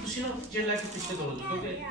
ਤੁਸੀਂ ਨਾ ਚੇੜ ਲੈ ਕੇ ਪਿੱਛੇ ਕਰੋ, ਕਿਉਂਕਿ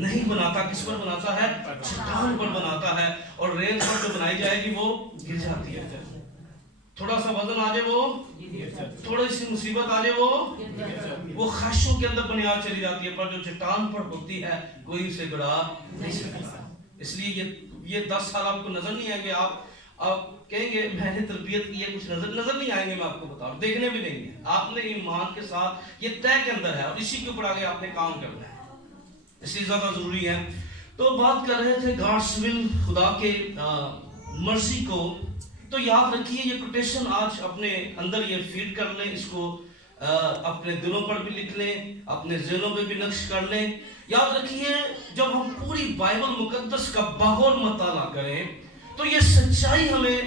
نہیں بناتا. کس پر بناتا ہے؟ چٹان پر بناتا ہے. اور ریت پر جو بنائی جائے گی وہ گر جاتی ہے. تھوڑا سا وزن آ جائے وہ، تھوڑی سی مصیبت آ جائے وہ خواہشوں کے اندر بنیاد چلی جاتی ہے. پر جو چٹان پر ہوتی ہے کوئی اسے گڑا نہیں سکتا. اس لیے یہ 10 سال آپ کو نظر نہیں آئیں گے. آپ کہیں گے میں نے تربیت کی ہے، کچھ نظر نہیں آئیں گے. میں آپ کو بتا رہا ہوں، دیکھنے بھی نہیں ہے. آپ نے ایمان کے ساتھ یہ طے کے اندر ہے اور اسی کے اوپر آگے آپ نے کام کرنا ہے. اس لیے زیادہ ضروری ہے. تو بات کر رہے تھے گاڈس ول، خدا کے مرضی کو. تو یاد رکھیے یہ کوٹیشن آج اپنے اندر یہ فیڈ کر لیں، اس کو اپنے دلوں پر بھی لکھ لیں، اپنے ذہنوں پہ بھی نقش کر لیں. یاد رکھیے جب ہم پوری بائبل مقدس کا بغور مطالعہ کریں تو یہ سچائی ہمیں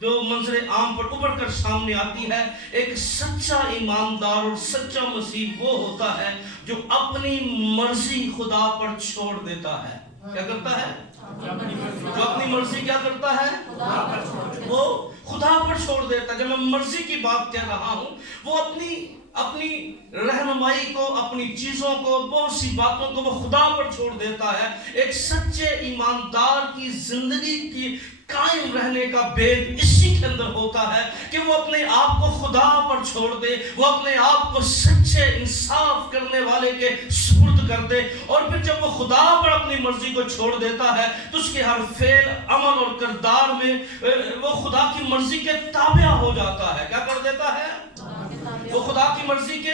جو منظر عام پر ابھر کر سامنے آتی ہے. ایک سچا ایماندار اور سچا مسیح وہ ہوتا ہے جو اپنی مرضی خدا پر چھوڑ دیتا ہے. کیا کرتا ہے؟ جو اپنی مرضی کیا کرتا ہے؟ وہ خدا پر چھوڑ دیتا ہے. جب میں مرضی کی بات کہہ رہا ہوں، وہ اپنی رہنمائی کو، اپنی چیزوں کو، بہت سی باتوں کو وہ خدا پر چھوڑ دیتا ہے. ایک سچے ایماندار کی زندگی کی قائم رہنے کا بید اسی کے اندر ہوتا ہے کہ وہ اپنے آپ کو خدا پر چھوڑ دے، وہ اپنے آپ کو سچے انصاف کرنے والے کے سپرد کر دے. اور پھر جب وہ خدا پر اپنی مرضی کو چھوڑ دیتا ہے تو اس کے ہر فعل، عمل اور کردار میں وہ خدا کی مرضی کے تابع ہو جاتا ہے. کیا کر دیتا ہے؟ وہ خدا کی مرضی کے،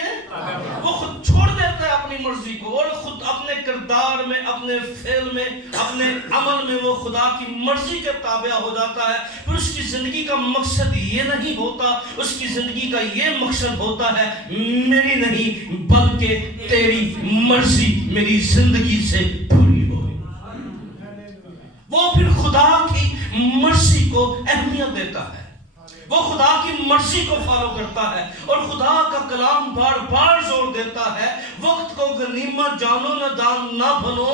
وہ خود چھوڑ دیتا ہے اپنی مرضی کو، اور خود اپنے کردار میں، اپنے فعل میں، اپنے عمل میں وہ خدا کی مرضی کے تابع ہو جاتا ہے. پھر اس کی زندگی کا مقصد یہ نہیں ہوتا، اس کی زندگی کا یہ مقصد ہوتا ہے میری نہیں بلکہ تیری مرضی میری زندگی سے پوری ہو. وہ پھر خدا کی مرضی کو اہمیت دیتا ہے، وہ خدا کی مرضی کو فالو کرتا ہے. اور خدا کا کلام بار بار زور دیتا ہے وقت کو غنیمت جانو، ندان نہ بنو،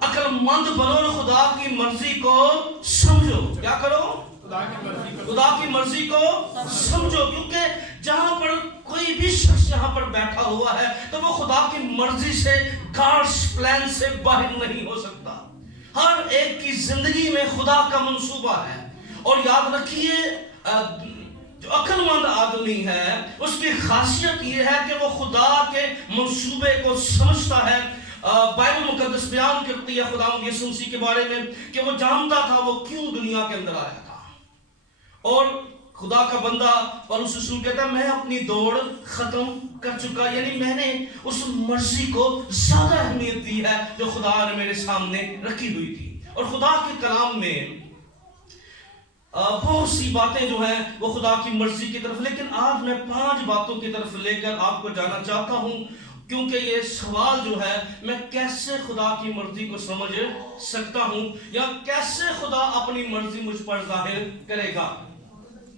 عقل مند بنو اور خدا کی مرضی کو سمجھو. کیا کرو؟ خدا کی مرضی کو سمجھو. کیونکہ جہاں پر کوئی بھی شخص یہاں پر بیٹھا ہوا ہے تو وہ خدا کی مرضی سے، گاڈس پلان سے باہر نہیں ہو سکتا. ہر ایک کی زندگی میں خدا کا منصوبہ ہے. اور یاد رکھیے جو عقل مند آدمی ہے اس کی خاصیت یہ ہے کہ وہ خدا کے منصوبے کو سمجھتا ہے. بائبل مقدس بیان کرتی ہے خداوند یسوع مسیح کے بارے میں کہ وہ جانتا تھا وہ کیوں دنیا کے اندر آیا تھا. اور خدا کا بندہ پولس رسول کہتا ہے میں اپنی دوڑ ختم کر چکا. یعنی میں نے اس مرضی کو زیادہ اہمیت دی ہے جو خدا نے میرے سامنے رکھی ہوئی تھی. اور خدا کے کلام میں بہت سی باتیں جو ہیں وہ خدا کی مرضی کی طرف، لیکن آج میں 5 باتوں کی طرف لے کر آپ کو جانا چاہتا ہوں. کیونکہ یہ سوال جو ہے میں کیسے خدا کی مرضی کو سمجھ سکتا ہوں یا کیسے خدا اپنی مرضی مجھ پر ظاہر کرے گا.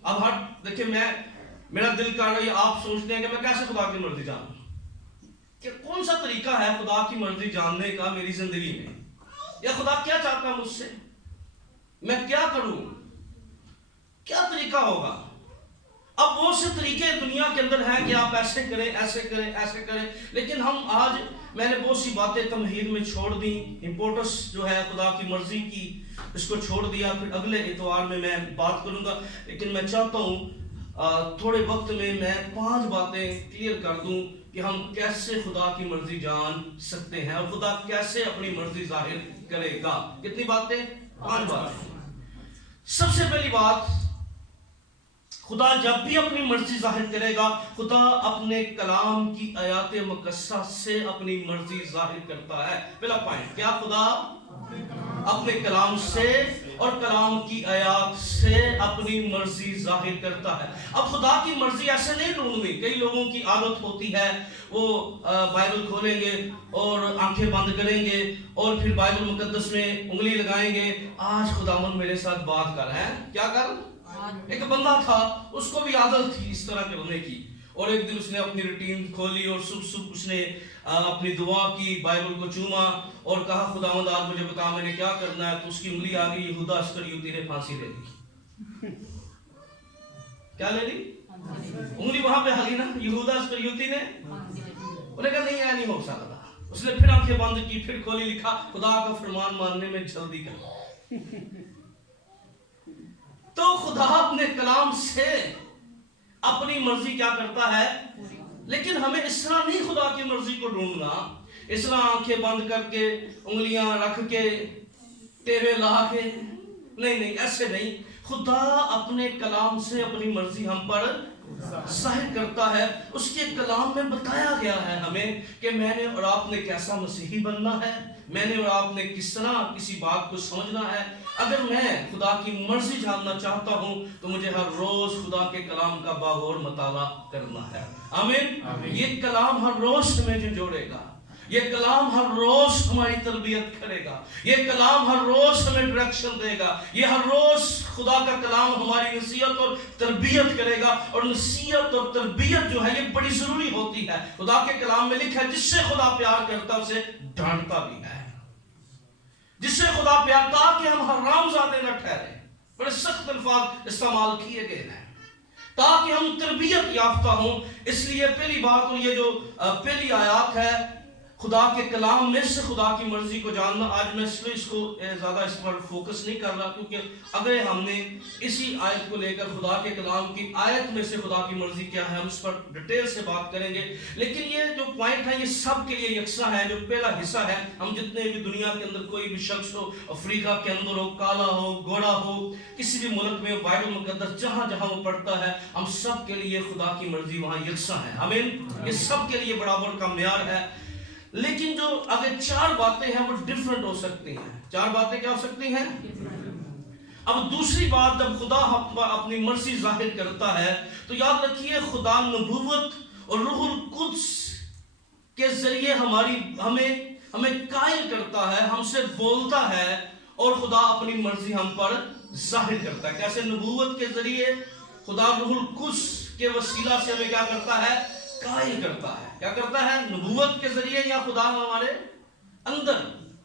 اب دیکھیں میرا دل کر رہا ہے آپ سوچتے ہیں کہ میں کیسے خدا کی مرضی جانوں، کہ کون سا طریقہ ہے خدا کی مرضی جاننے کا میری زندگی میں، یا خدا کیا چاہتا ہے مجھ سے، میں کیا کروں، کیا طریقہ ہوگا. اب وہ سے طریقے دنیا کے اندر ہیں کہ آپ ایسے کریں، ایسے کریں، ایسے کریں. لیکن ہم آج میں نے بہت سی باتیں تمہید میں چھوڑ دیں. امپورٹنس جو ہے خدا کی مرضی کی اس کو چھوڑ دیا. پھر اگلے اتوار میں بات کروں گا. لیکن میں چاہتا ہوں تھوڑے وقت میں 5 باتیں کلیئر کر دوں کہ ہم کیسے خدا کی مرضی جان سکتے ہیں اور خدا کیسے اپنی مرضی ظاہر کرے گا. کتنی باتیں؟ 5 باتیں. سب سے پہلی بات، خدا جب بھی اپنی مرضی ظاہر کرے گا خدا اپنے کلام کی آیات مقدسہ سے اپنی مرضی ظاہر کرتا ہے. پہلا پوائنٹ کیا؟ خدا اپنے کلام سے اور کلام کی آیات سے اپنی مرضی ظاہر کرتا ہے. اب خدا کی مرضی ایسے نہیں ڈھونڈنی. کئی لوگوں کی عادت ہوتی ہے وہ بائبل کھولیں گے اور آنکھیں بند کریں گے اور پھر بائبل مقدس میں انگلی لگائیں گے آج خداوند میرے ساتھ بات کر رہا ہے. کیا کر؟ ایک بندہ تھا اس کو بھی عادت تھی اس طرح کرنے کی، اور ایک دن اس نے اپنی روٹین کھولی اور صبح اس نے اپنی دعا کی، بائبل کو چوما اور کہا خداوند آج مجھے بتا میں نے کیا کرنا ہے. تو اس کی انگلی آ گئی، یہودا اسکریوتی نے پھانسی لے لی. کیا لے لی؟ انگلی وہاں پہ آ گئی نا. یہودا اسکریوتی نے انہیں کہا نہیں نہیں ہو سکتا. اس نے پھر آنکھیں بند کی، پھر کھولی، لکھا خدا کا فرمان ماننے میں جلدی کر۔ تو خدا اپنے کلام سے اپنی مرضی کیا کرتا ہے، لیکن ہمیں اس طرح نہیں خدا کی مرضی کو ڈھونڈنا، اس طرح آنکھیں بند کر کے، انگلیاں رکھ کے، ٹیوے لا کے، نہیں، ایسے نہیں۔ خدا اپنے کلام سے اپنی مرضی ہم پر ظاہر کرتا ہے۔ اس کے کلام میں بتایا گیا ہے ہمیں کہ میں نے اور آپ نے کیسا مسیحی بننا ہے، میں نے اور آپ نے کس طرح کسی بات کو سمجھنا ہے۔ اگر میں خدا کی مرضی جاننا چاہتا ہوں تو مجھے ہر روز خدا کے کلام کا باغور مطالعہ کرنا ہے۔ آمین۔ یہ کلام ہر روز ہمیں جھنجھوڑے گا، یہ کلام ہر روز ہماری تربیت کرے گا، یہ کلام ہر روز ہمیں ڈائریکشن دے گا، یہ ہر روز خدا کا کلام ہماری نصیحت اور تربیت کرے گا۔ اور نصیحت اور تربیت جو ہے یہ بڑی ضروری ہوتی ہے۔ خدا کے کلام میں لکھا ہے جس سے خدا پیار کرتا اسے ڈانٹتا بھی ہے، جس سے خدا پیار، تاکہ ہم حرام زادے نہ ٹھہرے۔ بڑے سخت الفاظ استعمال کیے گئے ہیں، تاکہ ہم تربیت یافتہ ہوں۔ اس لیے پہلی بات، اور یہ جو پہلی آیات ہے خدا کے کلام میں سے خدا کی مرضی کو جاننا، آج میں اس کو زیادہ اس پر فوکس نہیں کر رہا، کیونکہ اگر ہم نے اسی آیت کو لے کر خدا کے کلام کی آیت میں سے خدا کی مرضی کیا ہے، ہم اس پر ڈیٹیل سے بات کریں گے۔ لیکن یہ جو پوائنٹ ہے یہ سب کے لیے یکساں ہے۔ جو پہلا حصہ ہے، ہم جتنے بھی دنیا کے اندر کوئی بھی شخص ہو، افریقہ کے اندر ہو، کالا ہو، گوڑا ہو، کسی بھی ملک میں ہو، بائبل مقدس جہاں جہاں وہ پڑھتا ہے، ہم سب کے لیے خدا کی مرضی وہاں یکساں ہے۔ آمین۔ یہ سب کے لیے برابر کا معیار ہے۔ لیکن جو اگر چار باتیں ہیں وہ ڈیفرنٹ ہو سکتی ہیں۔ چار باتیں کیا ہو سکتی ہیں؟ اب دوسری بات، جب خدا اپنی مرضی ظاہر کرتا ہے تو یاد رکھیے خدا نبوت اور روح القدس کے ذریعے ہمیں قائل کرتا ہے، ہم سے بولتا ہے، اور خدا اپنی مرضی ہم پر ظاہر کرتا ہے۔ کیسے؟ نبوت کے ذریعے خدا روح القدس کے وسیلہ سے ہمیں کیا کرتا ہے؟ قائل کرتا ہے۔ کیا کرتا ہے؟ نبوت کے ذریعے، یا خدا ہمارے اندر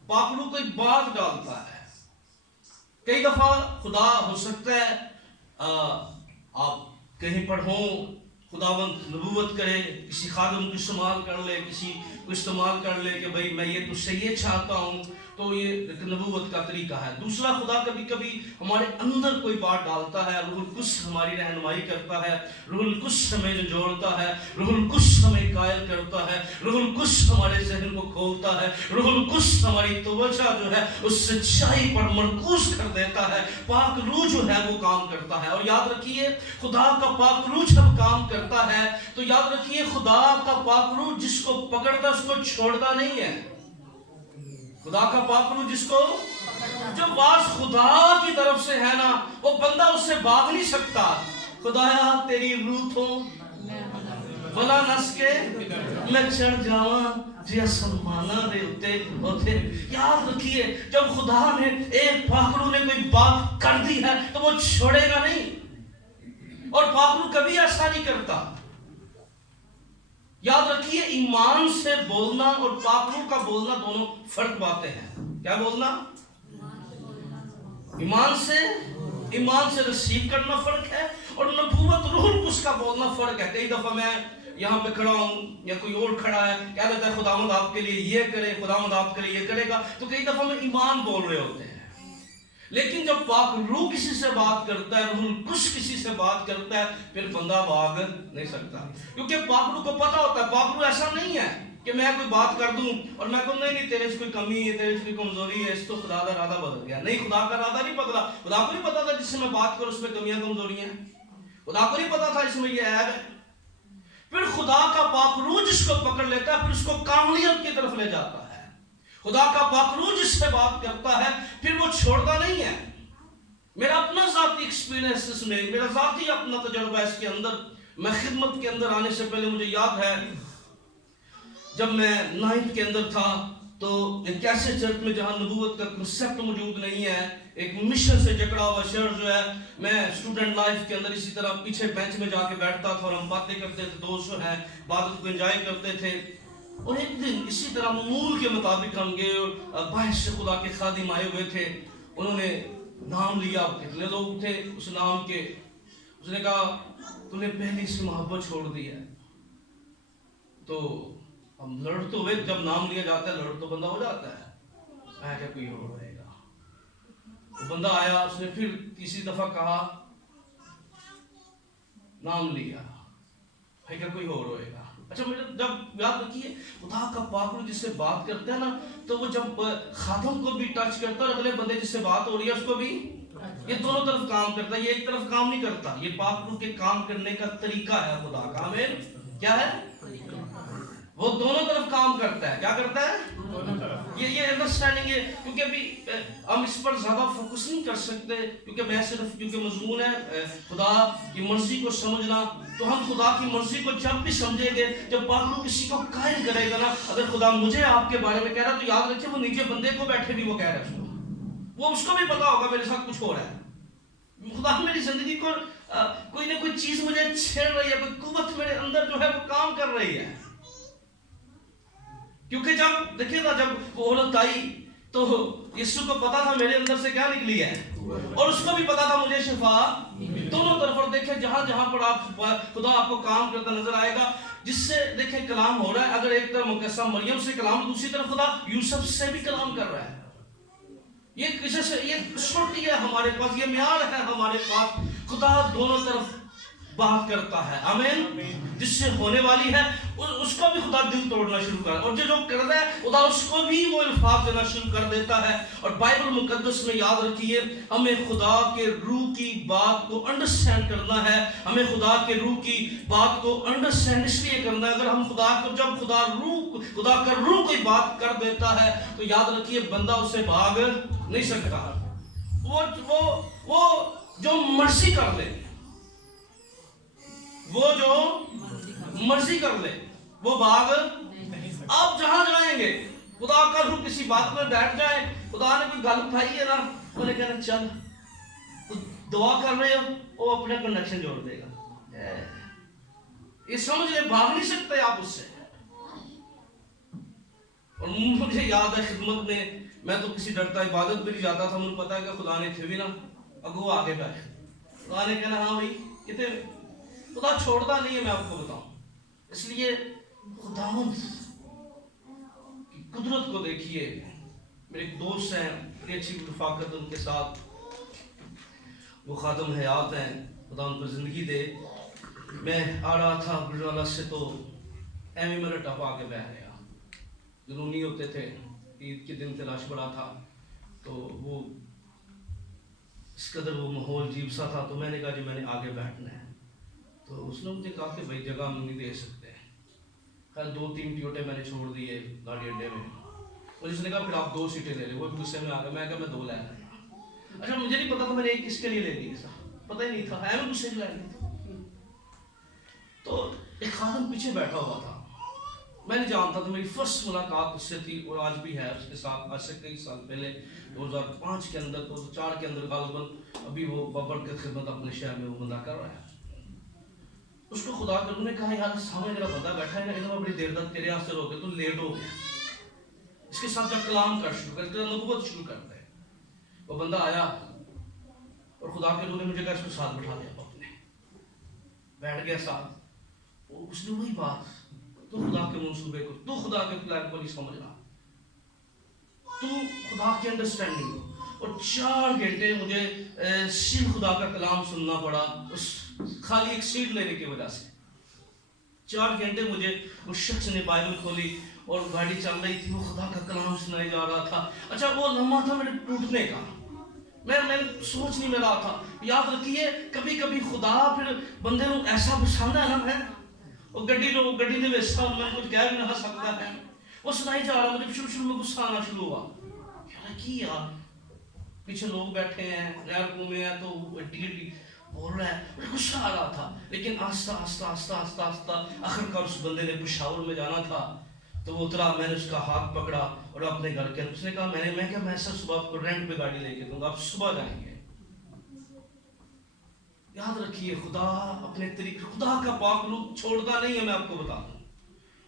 پاک روح کوئی بات ڈالتا ہے۔ کئی دفعہ خدا ہو سکتا ہے آپ کہیں پر ہوں، خداوند نبوت کرے، کسی خادم کو استعمال کر لے، کسی کو استعمال کر لے کہ بھئی میں یہ تجھ سے یہ چاہتا ہوں، تو یہ نبوت کا طریقہ ہے۔ دوسرا، خدا کبھی کبھی ہمارے اندر کوئی بات ڈالتا ہے، روح القدس ہماری رہنمائی کرتا ہے، روح القدس ہمیں جوڑتا ہے، روح القدس ہمیں قائل کرتا ہے، روح القدس ہمارے ذہن کو کھولتا ہے، روح القدس ہماری توجہ جو ہے اس سچائی پر مرکوز کر دیتا ہے۔ پاک روح جو ہے وہ کام کرتا ہے۔ اور یاد رکھیے خدا کا پاک روح جب کام کرتا ہے تو یاد رکھیے خدا کا پاک روح جس کو پکڑتا اس کو چھوڑتا نہیں ہے۔ خدا کا پاک روح جس کو، جو بات خدا کی طرف سے ہے نا، وہ بندہ اس سے بھاگ نہیں سکتا۔ خدایا تیری روح تو بلا نس کے میں چڑھ جاواں جی سلمانہ دے اتے ہوتے۔ یاد رکھیے جب خدا نے ایک پاک روح نے کوئی بات کر دی ہے تو وہ چھوڑے گا نہیں، اور پاک روح کبھی ایسا نہیں کرتا۔ یاد رکھیے ایمان سے بولنا اور پاک روح کا بولنا دونوں فرق باتیں ہیں۔ کیا بولنا؟ ایمان سے رسیو کرنا فرق ہے، اور نبوت روح القدس کا بولنا فرق ہے۔ کئی دفعہ میں یہاں پہ کھڑا ہوں یا کوئی اور کھڑا ہے، کہہ دیتا ہے خداوند آپ کے لیے یہ کرے، خداوند آپ کے لیے یہ کرے گا، تو کئی دفعہ میں ایمان بول رہے ہوتے ہیں۔ لیکن جب پاک روح کسی سے بات کرتا ہے، روح القدس کسی سے بات کرتا ہے، پھر بندہ بھاگ نہیں سکتا، کیونکہ پاک روح کو پتا ہوتا ہے۔ پاک روح ایسا نہیں ہے کہ میں کوئی بات کر دوں اور میں کہوں نہیں تیرے سے کوئی کمی ہے، تیرے سے کوئی کمزوری ہے، اس تو خدا کا ارادہ بدل گیا۔ نہیں، خدا کا ارادہ نہیں بدلا۔ خدا کو نہیں پتا تھا جس سے میں بات کروں اس میں کمیاں کمزوریاں ہیں، خدا کو نہیں پتا تھا اس میں یہ عیب ہے۔ پھر خدا کا پاک روح جس کو پکڑ لیتا ہے پھر اس کو کاملیت کی طرف لے جاتا ہے۔ خدا کا پاک روح جس سے بات کرتا ہے پھر وہ چھوڑتا نہیں ہے۔ میرا اپنا ذاتی ایکسپیرینس اس میں، میرا ذاتی اپنا تجربہ اس کے اندر، میں خدمت کے اندر آنے سے پہلے مجھے یاد ہے جب میں 9th کے اندر تھا تو ایک ایسے چرچ میں جہاں نبوت کا کنسیپٹ موجود نہیں ہے، ایک مشن سے جکڑا ہوا شہر جو ہے، میں اسٹوڈنٹ لائف کے اندر اسی طرح پیچھے بینچ میں جا کے بیٹھتا تھا اور ہم باتیں کرتے تھے، دوست جو ہیں عبادت کو انجوائے کرتے تھے۔ اور ایک دن اسی طرح معمول کے مطابق ہم گئے اور باہر سے خدا کے خادم آئے ہوئے تھے، انہوں نے نام لیا، کتنے لوگ تھے اس نام کے، اس نے کہا تو نے پہلی سے محبت چھوڑ دی ہے۔ تو ہم لڑ تو ہوئے، جب نام لیا جاتا ہے لڑ تو بندہ ہو جاتا ہے، میں کہ کوئی اور رہے گا. وہ بندہ آیا، اس نے پھر تیسری دفعہ کہا، نام لیا، ہے کہ کوئی اور ہوئے گا. اچھا مجھے جب یاد رکھیے خدا کا پاک روح جس سے بات کرتا ہے نا، تو وہ جب خادم کو بھی ٹچ کرتا ہے اور اگلے بندے جس سے بات ہو رہی ہے اس کو بھی، یہ دونوں طرف کام کرتا ہے، یہ ایک طرف کام نہیں کرتا. یہ پاک روح کے کام کرنے کا طریقہ ہے خدا کا. آمین. کیا ہے؟ وہ دونوں طرف کام کرتا ہے. کیا کرتا ہے؟ یہ انڈرسٹینڈنگ ہے. کیونکہ ابھی ہم اس پر زیادہ فوکس نہیں کر سکتے، کیونکہ میں صرف کیونکہ مضمون ہے خدا کی مرضی کو سمجھنا. تو ہم خدا کی مرضی کو جب بھی سمجھیں گے جب پاک روح کسی کو قائل کرے گا نا، اگر خدا مجھے آپ کے بارے میں کہہ رہا ہے تو یاد رکھیں وہ نیچے بندے کو بیٹھے بھی وہ کہہ رہا ہے، وہ اس کو بھی پتا ہوگا میرے ساتھ کچھ ہو رہا ہے. خدا میری زندگی کو کوئی نہ کوئی چیز مجھے چھیڑ رہی ہے، کوئی قوت میرے اندر جو ہے وہ کام کر رہی ہے. کیونکہ جب دیکھیے نا، جب وہ عورت آئی تو یسوع کو پتا تھا میرے اندر سے کیا نکلی ہے، اور اس کو بھی پتا تھا مجھے شفا دونوں طرف. اور دیکھیں جہاں جہاں پر خدا آپ کو کام کرتا نظر آئے گا، جس سے دیکھیں کلام ہو رہا ہے. اگر ایک طرف مقدسہ مریم سے کلام، دوسری طرف خدا یوسف سے بھی کلام کر رہا ہے. یہ کسی سے یہ چھوٹی ہے ہمارے پاس، یہ معیار ہے ہمارے پاس. خدا دونوں طرف بات کرتا ہے. آمین. جس سے ہونے والی ہے اس کو بھی خدا دل توڑنا شروع کر، اور جو کر رہا ہے خدا اس کو بھی وہ الفاظ دینا شروع کر دیتا ہے. اور بائبل مقدس میں یاد رکھیے ہمیں خدا کے روح کی بات کو انڈرسٹینڈ کرنا ہے. ہمیں خدا کے روح کی بات کو انڈرسٹینڈ اس لیے کرنا ہے، اگر ہم خدا کو جب خدا کا روح کوئی بات کر دیتا ہے تو یاد رکھیے بندہ اسے بھاگ نہیں سکتا. وہ جو مرضی کر لے، وہ جو مرضی کر لے وہ بھاگ. آپ جہاں جائیں گے خدا کا روح کسی بات میں بیٹھ جائے، خدا نے کوئی گل اٹھائی ہے نا، انہوں نے کہنا چل دعا کر رہے ہو، وہ اپنا کنیکشن جوڑ دے گا. یہ سمجھ لیں بھاگ نہیں سکتے آپ اس سے. اور مجھے یاد ہے خدمت میں تو کسی ڈرتا عبادت بھی نہیں جاتا تھا، مجھے پتا ہے کہ خدا نے تھے بھی نا اگو آگے بیٹھے، خدا نے کہنا ہاں بھائی کتنے. خدا چھوڑتا نہیں ہے، میں آپ کو بتاؤں. اس لیے خداوند کی قدرت کو دیکھیے. میرے ایک دوست ہیں، بڑی اچھی رفاقت ان کے ساتھ، وہ خادم حیات ہیں، خدا ان کو زندگی دے. میں آ رہا تھا گجرالہ سے تو ایویں میرا ٹپ آ کے بہ گیا. جنونی ہوتے تھے، عید کے دن تلاش پڑا تھا، تو وہ اس قدر وہ ماحول عجیب سا تھا. تو میں نے کہا جی میں نے آگے بیٹھنا ہے. تو اس نے مجھے کہا کہ بھائی جگہ ہم نہیں دے سکتے. خیر 2-3 ٹیوٹے میں نے چھوڑ دیے گاڑی اڈے میں. مجھے اس نے کہا پھر آپ 2 سیٹیں لے لیں. وہ غصے میں آ گیا. میں کہا میں 2 لے رہا. اچھا مجھے نہیں پتا تھا میں نے ایک کس کے لیے لے لی، پتہ ہی نہیں تھا، ہے میں غصے میں لے لی. تو ایک خادم پیچھے بیٹھا ہوا تھا، میں نہیں جانتا تھا. میری فرسٹ ملاقات اس سے تھی اور آج بھی ہے اس کے ساتھ. آج سے کئی سال پہلے 2005 کے اندر 2004 کے اندر غالباً ابھی وہ ببرکت خدمت اپنے شہر میں وہ بندہ کر رہا ہے. اس کو خدا کے روح نے کہا یار سامنے میرا بندہ بیٹھا ہے نا، بڑی دیر تک تیرے حاصل ہو گئے، تو لیٹ ہو گیا. اس کے ساتھ جب کلام کر شروع کرتے نبوت شروع کرتے ہیں. وہ بندہ آیا اور خدا کے روح نے مجھے کہا اس کو ساتھ بٹھا دیا. اپنے بیٹھ گیا ساتھ. اس نے وہی بات، تو خدا کے منصوبے کو، تو خدا کے پلان کو نہیں سمجھ رہا، تو خدا کی انڈرسٹینڈنگ کو. اور 4 گھنٹے مجھے صرف خدا کا کلام سننا پڑا، اس خالی ایک سیٹ لینے کی وجہ سے. 4 گھنٹے مجھے اس شخص نے بائبل کھولی اور گاڑی چل رہی تھی، وہ خدا کا کلام سنایا جا رہا تھا. اچھا وہ لمحہ تھا میرے ٹوٹنے کا. میں سوچ نہیں میں رہا تھا. یاد رکھیے کبھی کبھی خدا پھر بندے کو ایسا بسانا ہے نا، میں وہ گڈی نے ویسا میں کچھ کہہ بھی نہ سکتا ہے. وہ سنائی جا رہا، مجھے شروع میں غصہ آنا شروع ہوا. یار پیچھے لوگ بیٹھے ہیں، غیر قومی ہیں، تو بول رہا ہے، مجھے غصہ آ رہا تھا. لیکن آہستہ آہستہ آہستہ آہستہ آہستہ آخرکار اس بندے نے پشاور میں جانا تھا تو وہ اترا. میں نے اس کا ہاتھ پکڑا اور اپنے گھر کے، اس نے کہا میں سر صبح آپ کو رینٹ پہ گاڑی لے کے دوں گا، آپ صبح جائیں گے. یاد رکھیے خدا اپنے طریقے، خدا کا پاک روح چھوڑتا نہیں ہے. میں آپ کو بتا دوں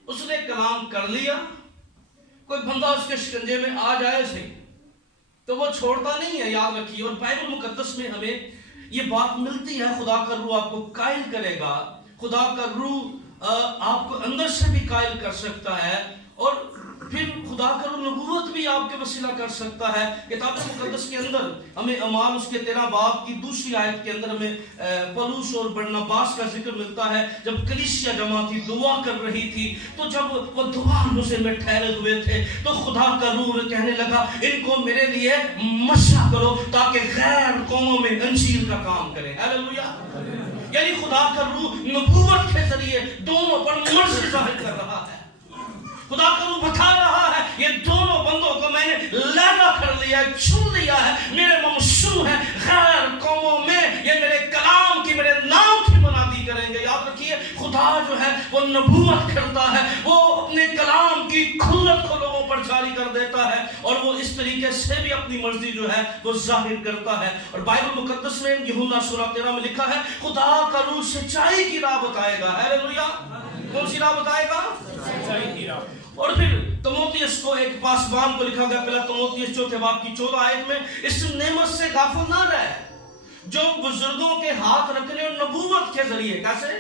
اس نے کلام کر لیا، کوئی بندہ اس کے شکنجے میں آ جائے صحیح تو وہ چھوڑتا نہیں ہے. یاد رکھیے. اور بائبل مقدس میں ہمیں یہ بات ملتی ہے، خدا کا روح آپ کو قائل کرے گا. خدا کا روح آپ کو اندر سے بھی قائل کر سکتا ہے، اور پھر خدا کا نبوت بھی آپ کے وسیلہ کر سکتا ہے۔ کتاب مقدس کے اندر ہمیں اعمال اس کے 13 باب کی دوسری آیت کے اندر ہمیں پولس اور برناباس کا ذکر ملتا ہے۔ جب کلیسیا جمع تھی، دعا کر رہی تھی، تو جب وہ دعا روزے میں ٹھہرے ہوئے تھے تو خدا کا روح کہنے لگا ان کو میرے لیے مشورہ کرو تاکہ غیر قوموں میں انجیل کا کام کریں۔ ہاللیلویہ۔ یعنی خدا کا روح نبوت کے ذریعے دونوں پر مرضی ظاہر کر رہا ہے۔ خدا کا روح بتا رہا ہے یہ دونوں بندوں کو میں نے لینا کر لیا ہے، چن لیا ہے، میرے ممشوع ہے، غیر قوموں میں یہ میرے کلام کی، میرے نام کی منادی کریں گے۔ یاد رکھیے خدا جو ہے وہ نبوت کرتا ہے، وہ اپنے کلام کی کھلت کو لوگوں پر جاری کر دیتا ہے، اور وہ اس طریقے سے بھی اپنی مرضی جو ہے وہ ظاہر کرتا ہے۔ اور بائبل مقدس میں یوحنا سورہ 13 میں لکھا ہے خدا کا روح سچائی کی راہ بتائے گا۔ ہاللیلویہ۔ کون سی راہ بتائے گا؟ سچائی کی راہ۔ اور پھر تموتھیوس کو ایک پاسبان کو لکھا گیا پہلا تموتھیوس 4 باب کی 14 آیت میں، اس نعمت سے غافل نہ رہے جو بزرگوں کے ہاتھ رکھنے اور نبوت کے ذریعے، کیسے؟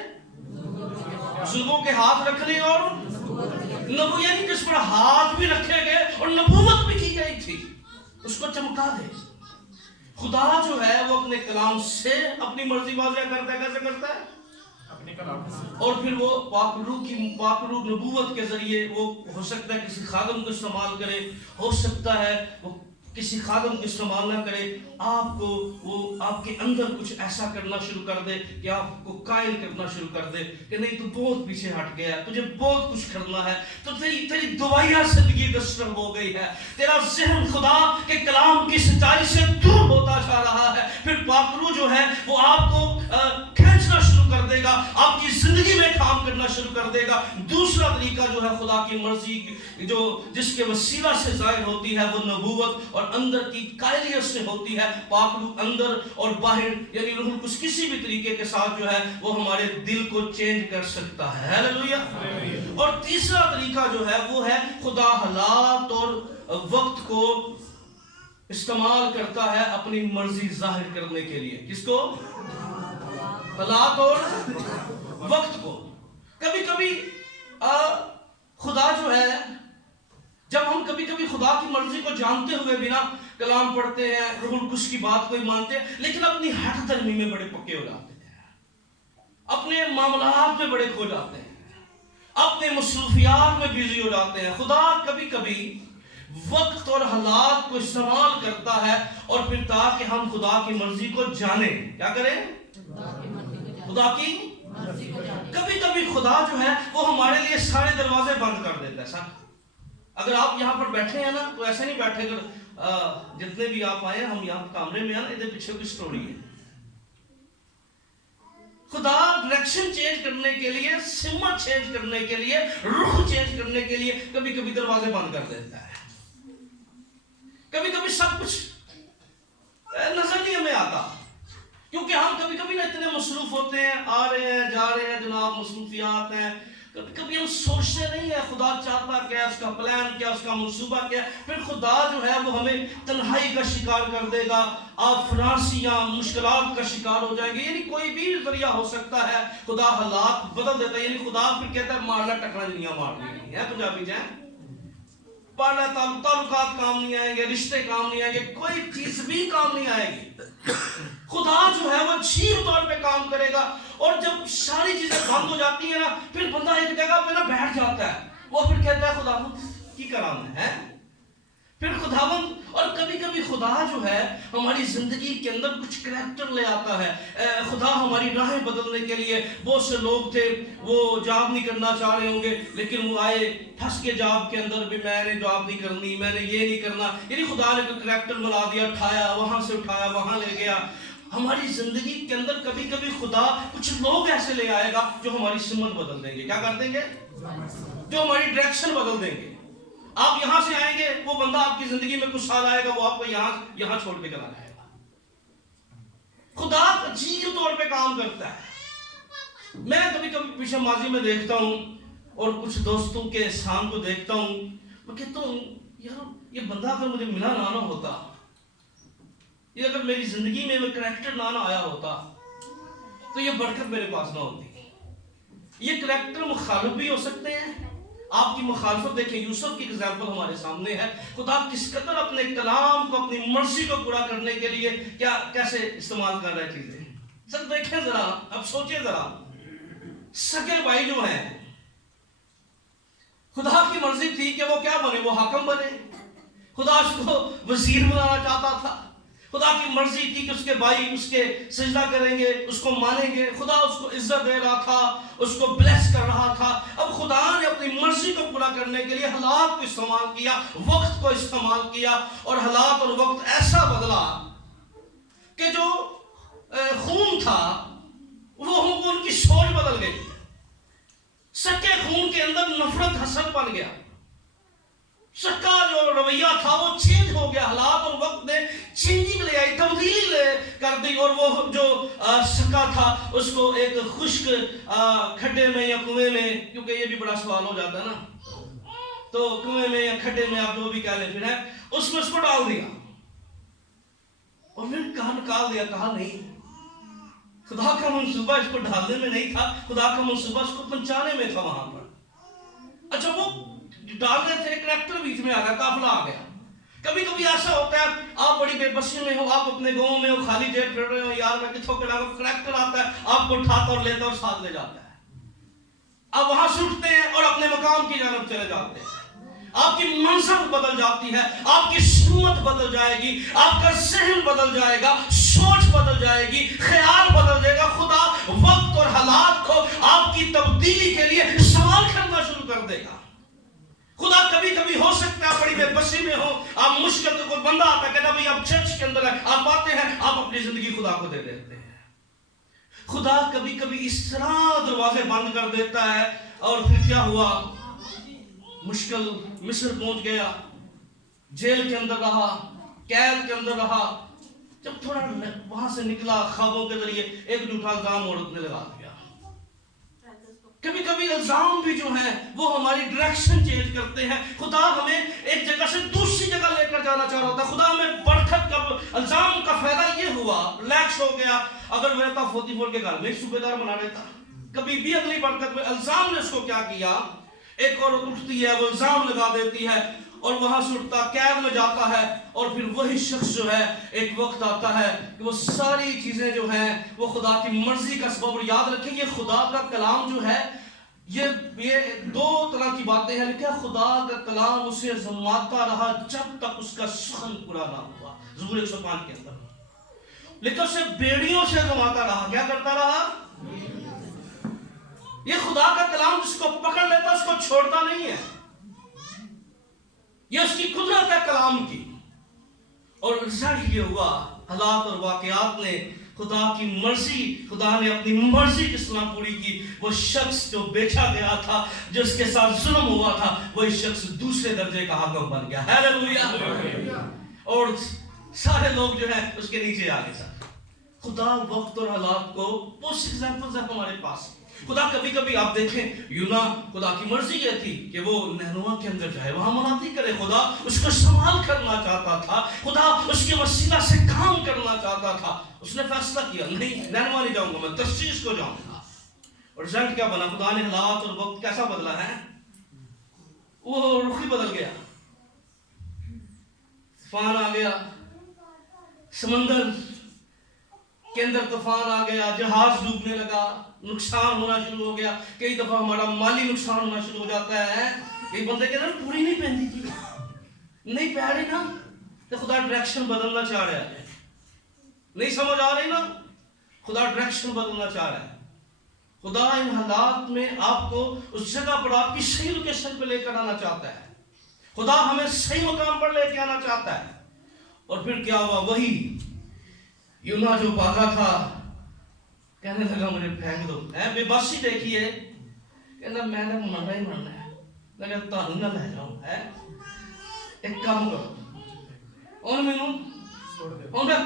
بزرگوں کے ہاتھ رکھنے اور نبوت، یعنی جس پر ہاتھ بھی رکھے گئے اور نبوت بھی کی گئی تھی اس کو چمکا دے۔ خدا جو ہے وہ اپنے کلام سے اپنی مرضی واضح کرتا ہے۔ کیسے کرتا ہے؟ اور پھر وہ پاک روح نبوت کے ذریعے، وہ ہو سکتا ہے کسی خادم کو استعمال کرے، ہو سکتا ہے وہ کسی خادم کو استعمال نہ کرے، آپ کو وہ آپ کے اندر کچھ ایسا کرنا شروع کر دے کہ آپ کو قائل کرنا شروع کر دے کہ نہیں تو بہت پیچھے ہٹ گیا ہے، تجھے بہت کچھ کرنا ہے، تو تیری دعائیہ زندگی ڈسٹرب ہو گئی ہے، تیرا ذہن خدا کے کلام کی سچائی سے دور ہوتا جا رہا ہے۔ پھر پاک روح جو ہے وہ آپ کو کھینچنا شروع کر دے گا، آپ کی زندگی میں کام کرنا شروع کر دے گا۔ دوسرا طریقہ جو ہے خدا کی مرضی جو جس کے وسیلہ سے ظاہر ہوتی ہے وہ نبوت اور اندر کی قائلیت سے ہوتی ہے۔ پاک روح اندر اور باہر یعنی روح القدس کسی بھی طریقے کے ساتھ جو ہے وہ ہمارے دل کو چینج کر سکتا ہے۔ ہاللیلویہ۔ اور تیسرا طریقہ جو ہے وہ ہے خدا حالات اور وقت کو استعمال کرتا ہے اپنی مرضی ظاہر کرنے کے لیے۔ کس کو؟ حالات اور وقت کو۔ کبھی کبھی خدا جو ہے، جب ہم کبھی کبھی خدا کی مرضی کو جانتے ہوئے بھی نا کلام پڑھتے ہیں، روح القدس کی بات کو ہی مانتے ہیں، لیکن اپنی ہٹ درمی میں بڑے پکے ہو جاتے ہیں، اپنے معاملات میں بڑے کھو جاتے ہیں، اپنے مصروفیات میں بیزی ہو جاتے ہیں۔ خدا کبھی کبھی وقت اور حالات کو استعمال کرتا ہے اور پھر تاکہ ہم خدا کی مرضی کو جانیں۔ کیا کریں؟ خدا کی کبھی کبھی خدا جو ہے وہ ہمارے لیے سارے دروازے بند کر دیتا ہے۔ سر اگر آپ یہاں پر بیٹھے ہیں نا تو ایسے نہیں بیٹھے، اگر جتنے بھی آپ آئے ہم یہاں کمرے میں ہیں نا، ادھر پیچھے کی سٹوری ہے۔ خدا ڈائریکشن چینج کرنے کے لیے، سمت چینج کرنے کے لیے، رخ چینج کرنے کے لیے کبھی کبھی دروازے بند کر دیتا ہے۔ کبھی کبھی سب کچھ نظر نہیں ہمیں آتا، کیونکہ ہم کبھی کبھی نا اتنے مصروف ہوتے ہیں، آ رہے ہیں جا رہے ہیں جناب، مصروفیات ہیں، کبھی کبھی ہم سوچتے نہیں ہیں خدا چاہتا کیا، اس کا پلان کیا، اس کا منصوبہ کیا۔ پھر خدا جو ہے وہ ہمیں تنہائی کا شکار کر دے گا، آپ فرانسیاں مشکلات کا شکار ہو جائیں گے، یعنی کوئی بھی ذریعہ ہو سکتا ہے۔ خدا حالات بدل دیتا ہے، یعنی خدا پھر کہتا ہے مارنا ٹکرا دنیا مارنی ہے، پنجابی جائیں پڑھنا، تعلقات کام نہیں آئیں گے، رشتے کام نہیں آئیں گے، کوئی چیز بھی کام نہیں آئے گی۔ خدا جو ہے وہ چیر طور پہ کام کرے گا، اور جب ساری چیزیں بند ہو جاتی ہیں نا پھر بندہ ایک جگہ پہ نا بیٹھ جاتا ہے، وہ پھر کہتا ہے خدا کی کرام ہے۔ پھر خداوند، اور کبھی کبھی خدا جو ہے ہماری زندگی کے اندر کچھ کریکٹر لے آتا ہے۔ خدا ہماری راہیں بدلنے کے لیے، بہت سے لوگ تھے وہ جاب نہیں کرنا چاہ رہے ہوں گے، لیکن وہ آئے پھنس کے جاب کے اندر بھی، میں نے جاب نہیں کرنی، میں نے یہ نہیں کرنا، یعنی خدا نے کوئی کریکٹر بنا دیا، اٹھایا وہاں سے، اٹھایا وہاں لے گیا۔ ہماری زندگی کے اندر کبھی کبھی خدا کچھ لوگ ایسے لے آئے گا جو ہماری سمت بدل دیں گے۔ کیا کر دیں گے؟ جو ہماری ڈائریکشن بدل دیں گے۔ آپ یہاں سے آئیں گے، وہ بندہ آپ کی زندگی میں کچھ سال آئے گا، وہ آپ کو یہاں چھوڑ کے چلا جائے گا۔ خدا عجیب طور پہ کام کرتا ہے۔ میں کبھی کبھی پیچھے ماضی میں دیکھتا ہوں اور کچھ دوستوں کے احسان کو دیکھتا ہوں، میں کہتا ہوں یار یہ بندہ اگر مجھے ملا نہ ہوتا، یہ اگر میری زندگی میں کریکٹر نہ آیا ہوتا تو یہ برکت میرے پاس نہ ہوتی، یہ کریکٹر مخالف بھی ہو سکتے ہیں. آپ کی مخالفت دیکھیں، یوسف کی ایگزامپل ہمارے سامنے ہے. خدا کس قدر اپنے کلام کو اپنی مرضی کو پورا کرنے کے لیے کیسے استعمال کر رہے چیزیں. سر دیکھیں ذرا، اب سوچیں ذرا، سگے بھائی جو ہیں، خدا کی مرضی تھی کہ وہ کیا بنے، وہ حاکم بنے. خدا اس کو وزیر بنانا چاہتا تھا. خدا کی مرضی تھی کہ اس کے بھائی اس کے سجدہ کریں گے، اس کو مانیں گے. خدا اس کو عزت دے رہا تھا، اس کو بلیس کر رہا تھا. اب خدا نے اپنی مرضی کو پورا کرنے کے لیے حالات کو استعمال کیا، وقت کو استعمال کیا، اور حالات اور وقت ایسا بدلا کہ جو خون تھا وہ ان کی سوچ بدل گئی. سکے خون کے اندر نفرت حسد بن گیا. سکا جو رویہ تھا وہ چینج ہو گیا. حالات اور وقت نے چینجنگ لے آئی، تبدیلی لے کر دی، اور وہ جو سکا تھا اس کو ایک خشک کھڈے میں یا کنویں میں، کیونکہ یہ بھی بڑا سوال ہو جاتا ہے نا، تو کنویں میں یا کھڈے میں آپ جو بھی کہہ لیں پھر ہے، اس میں اس کو ڈال دیا. اور پھر کہاں نکال دیا، کہا نہیں، خدا کا منصوبہ اس کو ڈالنے میں نہیں تھا، خدا کا منصوبہ اس کو پہنچانے میں تھا وہاں پر. اچھا وہ ڈال رہے تھے، کریکٹر بیچ میں آ گیا، قافلہ آ گیا. کبھی کبھی ایسا ہوتا ہے، آپ بڑی بے بسی میں ہو، آپ اپنے گاؤں میں ہو، خالی جیب پھر رہے ہو، یار میں کتوں کے ڈالا، کریکٹر آتا ہے، آپ کو اٹھاتا اور لیتا اور ساتھ لے جاتا ہے. آپ وہاں سے اٹھتے ہیں اور اپنے مقام کی جانب چلے جاتے ہیں. آپ کی منصب بدل جاتی ہے، آپ کی سمت بدل جائے گی، آپ کا ذہن بدل جائے گا، سوچ بدل جائے گی، خیال بدل جائے گا. خدا وقت اور حالات کو آپ کی تبدیلی کے لیے استعمال کرنا شروع کر دے گا. خدا کبھی کبھی ہو سکتا ہے بڑی بے بسی میں ہو، آپ مشکل تو کوئی بندہ آتا ہے کہتا بھائی آپ چرچ کے اندر ہے، آپ آتے ہیں، آپ اپنی زندگی خدا کو دے دیتے ہیں. خدا کبھی کبھی اس طرح دروازے بند کر دیتا ہے، اور پھر کیا ہوا، مشکل مصر پہنچ گیا، جیل کے اندر رہا، قید کے اندر رہا. جب تھوڑا وہاں سے نکلا، خوابوں کے ذریعے ایک جھوٹا الزام عورت نے لگا دیا. کبھی کبھی الزام بھی جو ہیں وہ ہماری ڈائریکشن چینج کرتے ہیں. خدا ہمیں ایک جگہ سے دوسری جگہ لے کر جانا چاہ رہا تھا. خدا ہمیں برکت کا، الزام کا فائدہ یہ ہوا، ریلیکس ہو گیا. اگر وہ رہتا 44 کے گھر میں صوبے دار بنا دیتا، کبھی بھی اگلی برکت میں الزام نے اس کو کیا کیا. ایک عورت اٹھتی ہے، وہ الزام لگا دیتی ہے، اور وہاں سے اٹھتا قید میں جاتا ہے. اور پھر وہی شخص جو ہے، ایک وقت آتا ہے کہ وہ ساری چیزیں جو ہیں وہ خدا کی مرضی کا سبب. اور یاد رکھیں یہ خدا کا کلام جو ہے، یہ دو طرح کی باتیں ہیں. لکھا خدا کا کلام اسے زماتا رہا جب تک اس کا سخن پورا نہ ہوا. زبور 105 کے اندر لکھا اسے بیڑیوں سے زماتا رہا. کیا کرتا رہا؟ یہ خدا کا کلام جس کو پکڑ لیتا اس کو چھوڑتا نہیں ہے. یہ اس کی قدرت ہے کلام کی. اور رزلٹ یہ ہوا، حالات اور واقعات نے خدا کی مرضی، خدا نے اپنی مرضی کس طرح پوری کی. وہ شخص جو بیچا گیا تھا، جس کے ساتھ ظلم ہوا تھا، وہی شخص دوسرے درجے کا حاکم بن گیا. ہیلیلویا. اور سارے لوگ جو ہیں اس کے نیچے آ گئے. ساتھ خدا وقت اور حالات کو بہت سی ایگزامپلز ہیں ہمارے پاس. خدا کبھی کبھی آپ دیکھیں، یونا خدا کی مرضی یہ تھی کہ وہ نینوا کے اندر جائے، وہاں مناتی کرے. خدا اس کو استعمال کرنا چاہتا تھا، خدا اس کے وسیلہ سے کام کرنا چاہتا تھا. اس نے فیصلہ کیا نہیں، نینوا نہیں جاؤں گا، میں ترسیس کو جاؤں گا. اور رزلٹ کیا بنا؟ خدا نے حالات اور وقت کیسا بدلا ہے، وہ رخ ہی بدل گیا. طوفان آ گیا، سمندر کے اندر طوفان آ گیا، جہاز ڈوبنے لگا، نقصان ہونا شروع ہو گیا. کئی دفعہ ہمارا مالی نقصان ہونا شروع ہو جاتا ہے. ایک بندے کے اندر پوری نہیں پہنتی تھی، نہیں پہ رہی نا، تو خدا ڈائریکشن بدلنا چاہ رہا ہے. نہیں سمجھ آ رہی نا، خدا ڈائریکشن بدلنا چاہ رہا ہے. خدا ان حالات میں آپ کو اس جگہ پر آپ کی صحیح لوکیشن پہ لے کر آنا چاہتا ہے. خدا ہمیں صحیح مقام پر لے کے آنا چاہتا ہے. اور پھر کیا ہوا؟ وہی یونا جو بھاگا تھا کہنے لگا مجھے پھینک دو. بے باسی دیکھیے، کہنا میں نے مرنا ہی مرنا ہے، میں تہن نہ لے جاؤں. ایک کام کرو، اور میں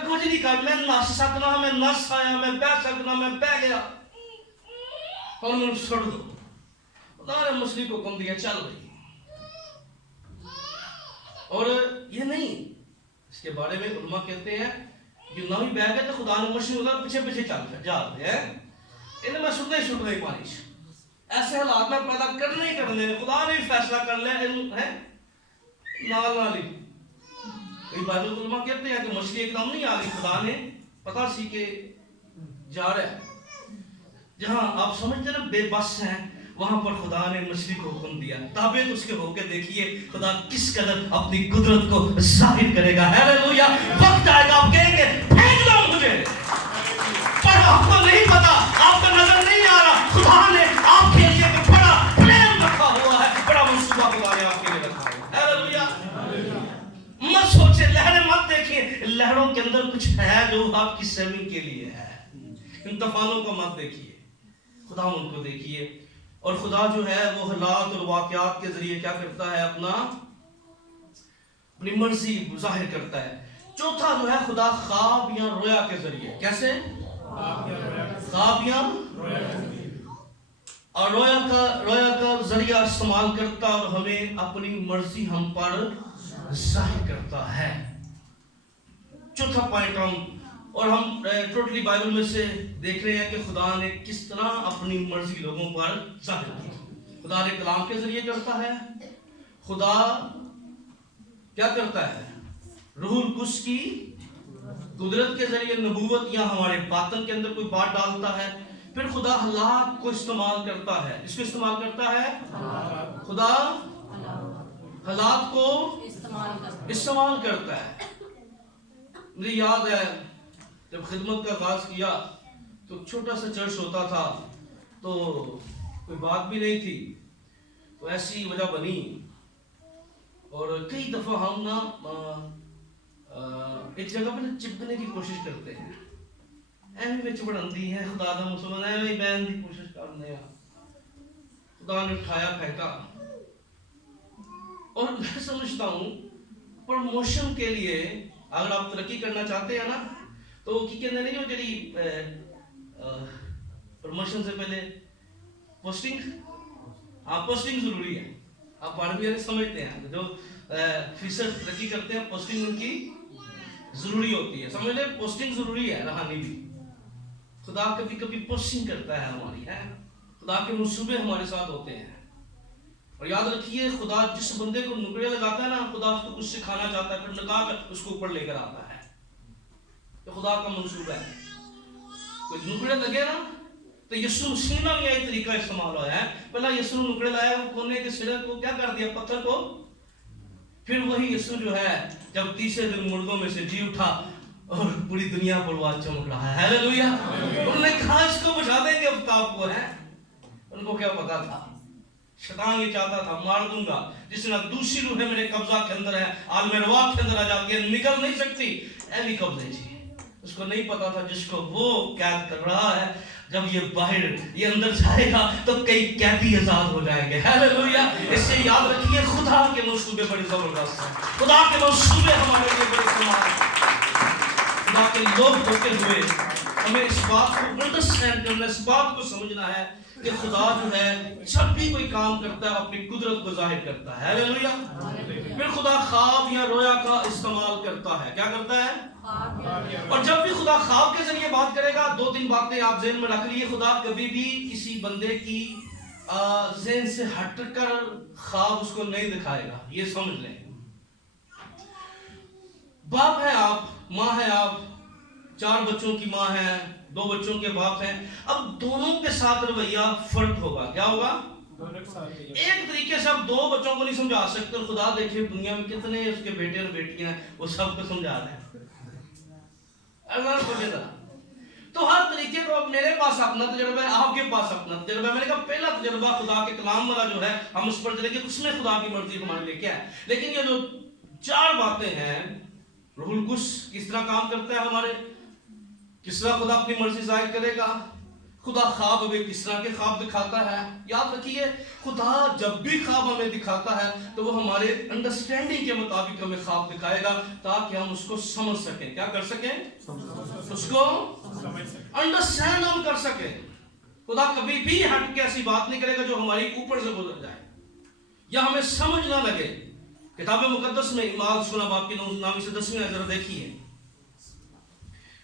کچھ نہیں کر، میں نس سکنا، میں نس آیا، میں بہ سکنا، میں بہ گیا، اور میں چھوڑ دو. خدا نے مچھلی کو حکم دیا چل رہی. اور یہ نہیں، اس کے بارے میں علماء کہتے ہیں یونانی بہ گئے تو خدا نے مچھلی پیچھے پیچھے چل کر جا رہے ہیں. انہیں میں سنتا ہی پانی سے ایسے حالات میں پیدا کرنے ہی کرنے، خدا نے فیصلہ کر لیا ہے نال نالی. کئی بائبل علماء کہتے ہیں کہ مچھلی ایک دم نہیں آ گئی، خدا نے پتا سی کہ جا رہا ہے. جہاں آپ سمجھتے ہیں نا بے بس ہیں، وہاں پر خدا نے مچھلی کو حکم دیا. تابع اس کے ہو کے دیکھیے خدا کس قدر اپنی قدرت کو ظاہر کرے گا. ہیلیلویا. وقت آئے گا آپ کہیں گے پھینک دو مجھے، پر آپ کو نہیں پتا، آپ کو نظر نہیں آ رہا، خدا نے آپ کے لیے ایک بڑا پلان رکھا ہوا ہے، بڑا منصوبہ خدا نے آپ کے لیے رکھا ہوا ہے. ہیلیلویا. مت سوچے، لہریں مت دیکھیں، لہروں کے اندر کچھ ہے جو آپ کی سیونگ کے لیے ہے. ان طوفانوں کو مت دیکھیے، خدا ان کو دیکھیے. اور خدا جو ہے وہ حالات اور واقعات کے ذریعے کیا کرتا ہے، اپنی مرضی ظاہر کرتا ہے. چوتھا جو ہے خدا خواب یا رویا کے ذریعے. کیسے؟ خواب یا اور رویا کا ذریعہ استعمال کرتا اور ہمیں اپنی مرضی ہم پر ظاہر کرتا ہے. چوتھا پوائنٹ ہم ٹوٹلی بائبل میں سے دیکھ رہے ہیں کہ خدا نے کس طرح اپنی مرضی لوگوں پر ظاہر کی. خدا نے کلام کے ذریعے کرتا ہے. خدا کیا کرتا ہے؟ روح القدس کی قدرت کے ذریعے نبوت یا ہمارے باطن کے اندر کوئی بات ڈالتا ہے. پھر خدا حالات کو استعمال کرتا ہے. اس کو استعمال کرتا ہے، خدا حالات کو استعمال کرتا ہے. مجھے یاد ہے جب خدمت کا آغاز کیا تو چھوٹا سا چرچ ہوتا تھا، تو کوئی بات بھی نہیں تھی، تو ایسی وجہ بنی. اور کئی دفعہ ہم نا ایک جگہ پہ چپکنے کی کوشش کرتے ہیں، ایویں میں چپڑندی ہے خدا دا مسلمان ایویں بہن کی کوشش کرنے. خدا نے اٹھایا پھینکا. اور میں سمجھتا ہوں پروموشن کے لیے اگر آپ ترقی کرنا چاہتے ہیں نا تو کی کہتے ہیں جو جڑی پروموشن سے پہلے پوسٹنگ، پوسٹنگ ضروری ہے. آپ عربی والے سمجھتے ہیں جو فیصد ترقی کرتے ہیں پوسٹنگ ان کی ضروری ہوتی ہے. سمجھ لیں پوسٹنگ ضروری ہے رہانی بھی. خدا کبھی کبھی پوسٹنگ کرتا ہے ہماری، ہے خدا کے منصوبے ہمارے ساتھ ہوتے ہیں. اور یاد رکھیے خدا جس بندے کو نکڑے لگاتا ہے نا، خدا اس کو کچھ سکھانا چاہتا ہے، پھر لگا کر اس کو اوپر لے کر آتا ہے. تو خدا کا منصوبہ ہے. کوئی نکڑے لگے نا تو یسوع مسیح نے بھی یہی طریقہ استعمال ہوا ہے. پہلا یسوع نے نکڑے لایا، وہ کونے کے سرے کو کیا کر دیا، پتھر کو. پھر وہی یسوع جو ہے جب تیسرے دن مردوں میں سے جی اٹھا اور پوری دنیا پر وہ چمک رہا ہے. ہیلیلویا. انہوں نے کہا اس کو بچا دیں گے آفتاب کو. ہے ان کو کیا پتا تھا، شیطان یہ چاہتا تھا مار دوں گا. جس نے دوسری روح ہے میرے قبضہ کے اندر ہے، عالم رواح کے اندر آ جاتی ہے، نکل نہیں سکتی، ایوی قبضے جی. اس کو نہیں پتا تھا جس کو وہ قید کر رہا ہے، جب یہ باہر یہ اندر جائے گا تو کئی قیدی آزاد ہو جائیں گے. ہیلیلویا. اس سے یاد رکھیے خدا کے منصوبے بڑے زبردست ہیں. خدا کے منصوبے ہمارے لیے بڑے کمال ہیں. خدا کے لوگ ہوتے ہوئے ہمیں اس بات کو انڈرسٹینڈ کرنا، اس بات کو سمجھنا ہے کہ خدا جو ہے جب بھی کوئی کام کرتا ہے اپنی قدرت کو ظاہر کرتا ہے. ہیلیلویا. پھر خدا خواب یا رویا کا استعمال کرتا ہے. کیا کرتا ہے؟ اور جب بھی خدا خواب کے ذریعے بات کرے گا، دو تین باتیں آپ ذہن میں رکھ لیے. خدا کبھی بھی کسی بندے کی ذہن سے ہٹ کر خواب اس کو نہیں دکھائے گا، یہ سمجھ لیں. باپ ہے آپ، ماں ہے آپ، 4 بچوں کی ماں ہے، 2 بچوں کے باپ ہیں. اب دونوں کے ساتھ رویہ فرق ہوگا. کیا ہوگا؟ ایک طریقے سے آپ 2 بچوں کو نہیں سمجھا سکتے. خدا دیکھیں دنیا میں کتنے اس کے بیٹے اور بیٹیاں ہیں، وہ سب کو سمجھا رہے ہیں. تو ہر طریقے کو میرے پاس اپنا تجربہ ہے، آپ کے پاس اپنا تجربہ ہے. میں نے کہا پہلا تجربہ خدا کے کلام والا جو ہے ہم اس پر چلیں گے، اس میں خدا کی مرضی ہمارے لیے کیا ہے. لیکن یہ جو 4 باتیں ہیں، روح القدس کس طرح کام کرتا ہے ہمارے، کس طرح خدا اپنی مرضی ظاہر کرے گا، خدا خواب ہمیں کس طرح کے خواب دکھاتا ہے. یاد رکھیے خدا جب بھی خواب ہمیں دکھاتا ہے تو وہ ہمارے انڈرسٹینڈنگ کے مطابق ہمیں خواب دکھائے گا تاکہ ہم اس کو سمجھ سکیں. کیا کر سکیں؟ اس کو انڈرسٹینڈ ہم کر سکیں. خدا کبھی بھی ہٹ کے ایسی بات نہیں کرے گا جو ہماری اوپر سے گزر جائے یا ہمیں سمجھ نہ لگے. کتاب مقدس میں اعمال 16 باب کی 9 سے 10 آیت ذرا دیکھیے.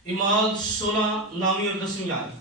اعمال 16 9 اور 10 آیت.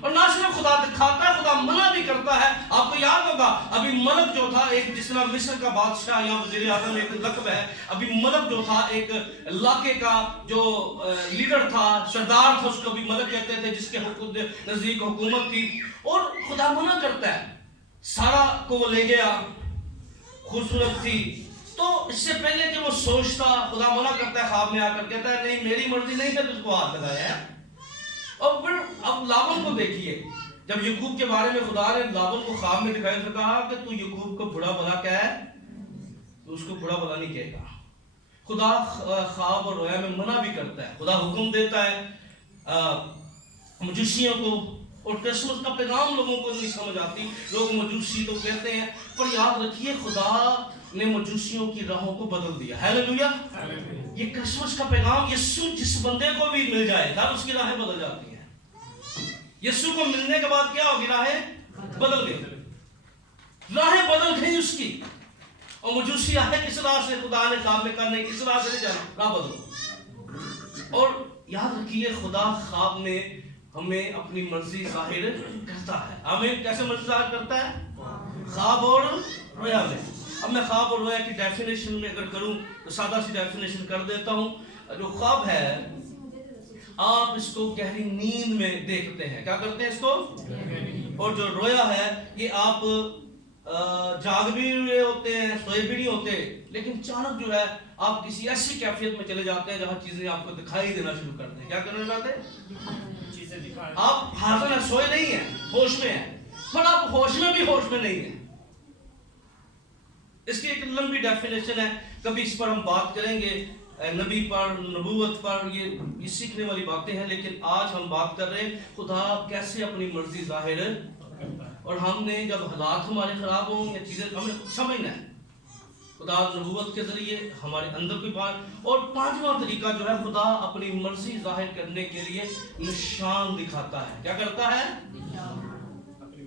اور نہ صرف خدا دکھاتا ہے، خدا منع بھی کرتا ہے. آپ کو یاد ہوگا ابھی ملک جو تھا ایک، جس طرح مصر کا بادشاہ یا وزیر اعظم ایک لقب ہے، ابھی ملک جو تھا ایک علاقے کا جو لیڈر تھا، سردار تھا، اس کو بھی ملک کہتے تھے، جس کے نزدیک حکومت تھی. اور خدا منع کرتا ہے. سارا کو وہ لے گیا، خوبصورت تھی، تو اس سے پہلے کہ وہ سوچتا، خدا منع کرتا ہے خواب میں آ کر، کہتا ہے نہیں میری مرضی نہیں ہے تجھ کو ہاتھ لگایا ہے. اور پھر اب لاون کو دیکھیے، جب یعقوب کے بارے میں خدا نے لاون کو خواب میں دکھایا تو کہا کہ تو یعقوب کو بڑا بھلا کہہ ہے، تو اس کو بڑا بھلا نہیں کہے گا. خدا خواب اور رویا میں منع بھی کرتا ہے. خدا حکم دیتا ہے مجوسیوں کو، اور کرسمس کا پیغام لوگوں کو نہیں سمجھ آتی، لوگ مجوسی تو کہتے ہیں، پر یاد رکھیے خدا نے مجوسیوں کی راہوں کو بدل دیا. ہیلیلویا. یہ کرسمس کا پیغام، یسوع جس بندے کو بھی مل جائے گا اس کی راہیں بدل جاتی ہیں. یسوع کو ملنے کے بعد کیا ہوگی؟ راہیں بدل گئی، راہیں بدل گئی اس کی. اور مجوسی آئے کس راہ سے؟ خدا نے خواب میں کرنے کس راہ سے نہیں جانا، راہ بدلو. اور یاد رکھیے خدا خواب میں ہمیں اپنی مرضی ظاہر کرتا ہے. ہمیں کیسے مرضی ظاہر کرتا ہے؟ خواب اور رویا میں. اب میں خواب اور رویا کی ڈیفینیشن میں اگر کروں تو سادہ سی ڈیفینیشن کر دیتا ہوں. جو خواب ہے آپ اس کو گہری نیند میں دیکھتے ہیں. کیا کرتے ہیں اس کو؟ اور جو رویا ہے یہ آپ جاگ بھی ہوئے ہوتے ہیں، سوئے بھی نہیں ہوتے، لیکن اچانک جو ہے آپ کسی ایسی کیفیت میں چلے جاتے ہیں جہاں چیزیں آپ کو دکھائی دینا شروع کرتے ہیں. کیا کرنا چاہتے ہیں؟ آپ حاضر ہیں، سوئے نہیں ہیں، ہوش میں ہیں، پر آپ ہوش میں بھی ہوش میں نہیں ہیں. اس کی ایک لمبی ڈیفینیشن ہے، کبھی اس پر ہم بات کریں گے، نبی پر، نبوت پر، یہ سیکھنے والی باتیں ہیں. لیکن آج ہم بات کر رہے ہیں خدا کیسے اپنی مرضی ظاہر، اور ہم نے جب حالات ہمارے خراب ہوں یا چیزیں ہمیں سمجھنا ہے خدا نبوت کے ذریعے ہمارے اندر کوئی بات. اور پانچواں طریقہ جو ہے خدا اپنی مرضی ظاہر کرنے کے لیے نشان دکھاتا ہے. کیا کرتا ہے؟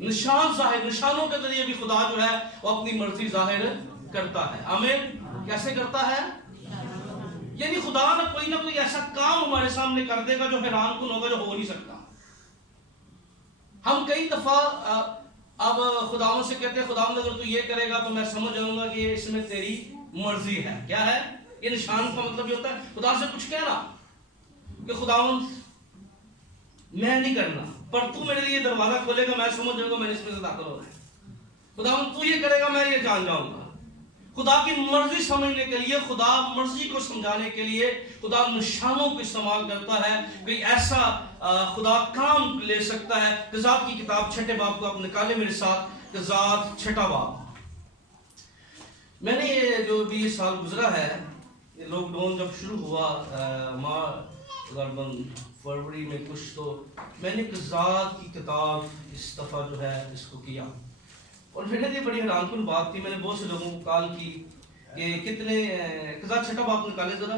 نشان ظاہر، نشانوں کے ذریعے بھی خدا جو ہے وہ اپنی مرضی ظاہر کرتا ہے. آمین. کیسے کرتا ہے؟ یعنی خدا نہ کوئی ایسا کام ہمارے سامنے کر دے گا جو حیران کن ہوگا، جو ہو نہیں سکتا. ہم کئی دفعہ اب خداوند سے کہتے ہیں خداوند اگر تو یہ کرے گا تو میں سمجھ جاؤں گا کہ اس میں تیری مرضی ہے. کیا ہے یہ نشان کا مطلب یہ ہوتا ہے خدا سے کچھ کہنا کہ خداوند میں نہیں کرنا، پر تو میرے لیے دروازہ کھولے گا، میں سمجھ جاؤں گا میں نے اس میں سے داخل ہو رہا ہے. خداوند تو یہ کرے گا، میں یہ جان جاؤں گا. خدا کی مرضی سمجھنے کے لیے، خدا مرضی کو سمجھانے کے لیے خدا نشانوں کو استعمال کرتا ہے. کوئی ایسا خدا کام لے سکتا ہے. قضات کی کتاب 6 باب کو آپ نکالیں میرے ساتھ. قضات 6 باب. میں نے یہ جو بھی سال گزرا ہے، لاک ڈاؤن جب شروع ہوا فروری میں کچھ، تو میں نے قضات کی کتاب اس دفعہ جو ہے اس کو کیا. اور میرے لیے بڑی حیران کن بات تھی. میں نے بہت سے لوگوں کو کال کی کہ کتنے قضات 6 باب نکالے ذرا،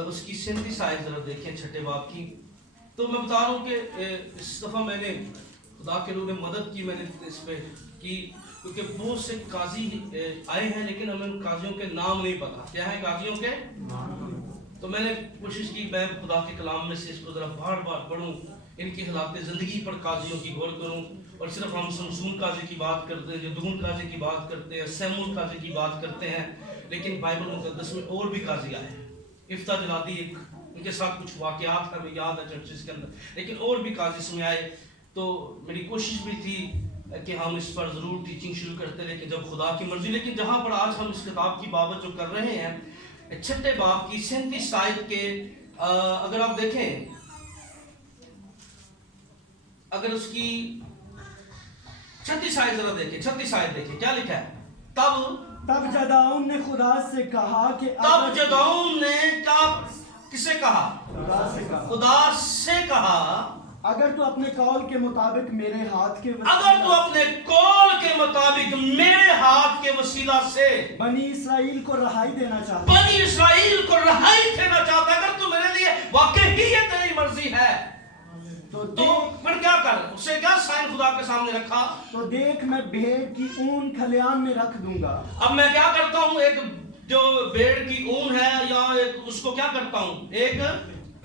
اس کی 37 آیت ذرا دیکھیں 6 باب کی. تو میں بتا رہا ہوں کہ اس دفعہ میں نے خدا کے روح نے مدد کی، میں نے اس پہ کی، کیونکہ بہت سے قاضی آئے ہیں لیکن ہمیں ان قاضیوں کے نام نہیں پتا. کیا ہے قاضیوں کے؟ تو میں نے کوشش کی میں خدا کے کلام میں سے اس کو ذرا بار بار پڑھوں، ان کی حالات زندگی پر قاضیوں کی غور کروں. اور صرف ہم سمسون قاضی کی بات کرتے ہیں، جدون قاضی کی بات کرتے ہیں، سیمون قاضی کی بات کرتے ہیں، لیکن بائبل مقدس میں اور بھی قاضی آئے ہیں. افتہ جلادی ایک، ان کے ساتھ کچھ واقعات ہمیں یاد ہے چرچز کے اندر، لیکن اور بھی قاضی اس میں آئے. تو میری کوشش بھی تھی کہ ہم اس پر ضرور ٹیچنگ شروع کرتے رہے کہ جب خدا کی مرضی. لیکن جہاں پر آج ہم اس کتاب کی بابت جو کر رہے ہیں 6 باب کی 37 آیت کے اگر آپ دیکھیں، اگر اس کی 36 آیت ذرا دیکھیں، 36 آیت دیکھیں کیا لکھا ہے. تب جدعون نے خدا سے کہا کہ تب جدعون نے کسے کہا؟ خدا سے کہا اگر تو اپنے قول کے مطابق میرے ہاتھ کے وسیلہ سے بنی اسرائیل کو رہائی دینا چاہتا ہے، اگر تو میرے لیے واقعی یہ تیری مرضی ہے تو پھر کیا کر؟ اسے کیا سائن خدا کے سامنے رکھا؟ تو دیکھ میں بھیڑ کی اون کھلیان میں رکھ دوں گا. اب میں کیا کرتا ہوں؟ ایک جو بھیڑ کی اون ہے یا اس کو کیا کرتا ہوں؟ ایک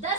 10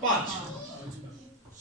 5।